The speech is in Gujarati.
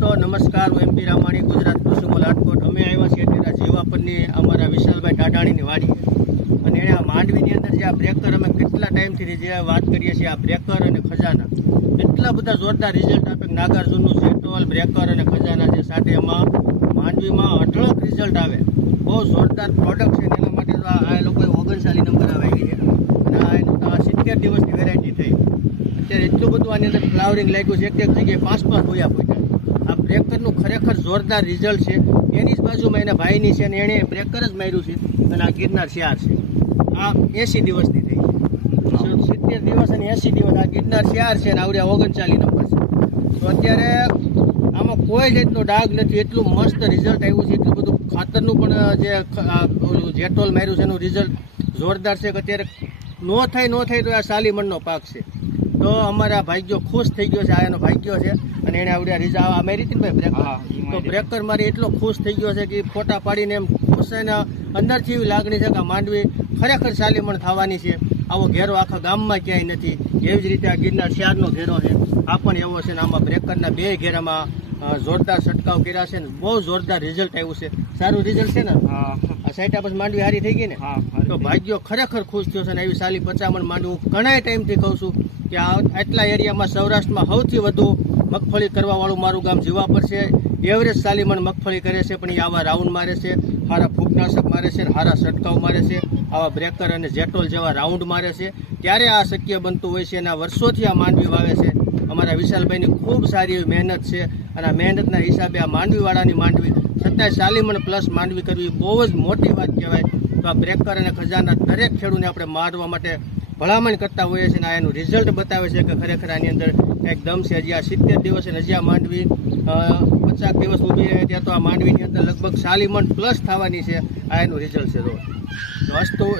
દોસ્તો નમસ્કાર, હું એમપી રામાણી, ગુજરાત કુસુમલ રાજકોટ. અમે આવ્યા છીએ અત્યારે જીવાપરની અમારા વિશાલભાઈ ટાટાણીની વાડી. અને એણે આ માંડવીની અંદર જે આ બ્રેકર અમે કેટલા ટાઈમથી જે વાત કરીએ છીએ આ બ્રેકર અને ખજાના. એટલા બધા જોરદાર રિઝલ્ટ આપે નાગાર્જુનનું સેટોલ બ્રેકર અને ખજાના છે. સાથે એમાં માંડવીમાં અઢળક રિઝલ્ટ આવે. બહુ જોરદાર પ્રોડક્ટ છે એના માટે તો આ લોકોએ ઓગણચાલીસ નંબર આવે સિત્તેર દિવસની વેરાયટી થઈ. અત્યારે એટલું બધું આની અંદર ફ્લાવરિંગ લાગ્યું છે. એક એક જગ્યાએ પાંચ પાંચ હોયા પૂછ્યા ખરેખર જોરદાર રિઝલ્ટ છે. એની જ બાજુમાં એના ભાઈની છે અને એણે બ્રેકર જ માર્યું છે અને આ ગિરનાર શિયાર છે. આ એંસી દિવસની થઈ છે. સિત્તેર દિવસ અને એંસી દિવસ આ ગિરનાર શિયાર છે અને આવડ્યા ઓગણચાલીસ નંબર છે. તો અત્યારે આમાં કોઈ જાતનો ડાઘ નથી. એટલું મસ્ત રિઝલ્ટ આવ્યું છે. એટલું બધું ખાતરનું પણ જે ઓલું જેટોલ માર્યું છે એનું રિઝલ્ટ જોરદાર છે કે અત્યારે નો થાય નો થાય તો આ શાલીમણનો પાક છે. તો અમારા ભાગ્યો ખુશ થઈ ગયો છે આ એનો ભાગ્યો છે અને એને આવડ્યા રિઝા આ મેરી હતી ને ભાઈ બ્રેકર તો બ્રેકર મારી એટલો ખુશ થઈ ગયો છે કે ફોટા પાડીને એમ ખુશ એને અંદરથી એવી લાગણી છે કે માંડવી ખરેખર શાલીમણ થવાની છે. આવો ઘેરો આખા ગામમાં ક્યાંય નથી. એવી જ રીતે આ ગિરનાર શિયાળનો ઘેરો છે. આ પણ એવો છે ને આમાં બ્રેકરના બે ઘેરામાં જોરદાર છંટકાવ કર્યા છે ને બહુ જોરદાર રિઝલ્ટ આવ્યું છે. સારું રિઝલ્ટ છે ને? આ સાઈડ પછી માંડવી હારી થઈ ગઈ ને? તો ભાગ્યો ખરેખર ખુશ થયો છે ને એવી સાલી પચામણ માંડવું ઘણા ટાઈમથી કહું છું કે આ આટલા એરિયામાં સૌરાષ્ટ્રમાં સૌથી વધુ મગફળી કરવાવાળું મારું ગામ જીવાપર છે. એવરેજ સાલીમણ મગફળી કરે છે પણ એ આવા રાઉન્ડ મારે છે સારા ફૂગનાશક મારે છે સારા છંટકાવ મારે છે આવા બ્રેકર અને જેટોલ જેવા રાઉન્ડ મારે છે. ત્યારે આ શક્ય બનતું હોય છે અને વર્ષોથી આ માંડવી વાવે છે. અમારા વિશાલભાઈની ખૂબ સારી એવી મહેનત છે અને આ મહેનતના હિસાબે આ માંડવીવાળાની માંડવી છતાંય સાલીમણ પ્લસ માંડવી કરવી બહુ જ મોટી વાત કહેવાય. તો આ બ્રેકર અને ખજાના દરેક ખેડૂને આપણે મારવા માટે ભલામણ કરતા હોઈએ છીએ અને એનું રિઝલ્ટ બતાવે છે કે ખરેખર આની અંદર એકદમ છે. હજી આ સિત્તેર દિવસ અને માંડવી પચાસ દિવસ ઊભી રહે ત્યાં તો આ માંડવીની અંદર લગભગ સાલીમણ પ્લસ થવાની છે. આ એનું રિઝલ્ટ છે. તો અસ્તુ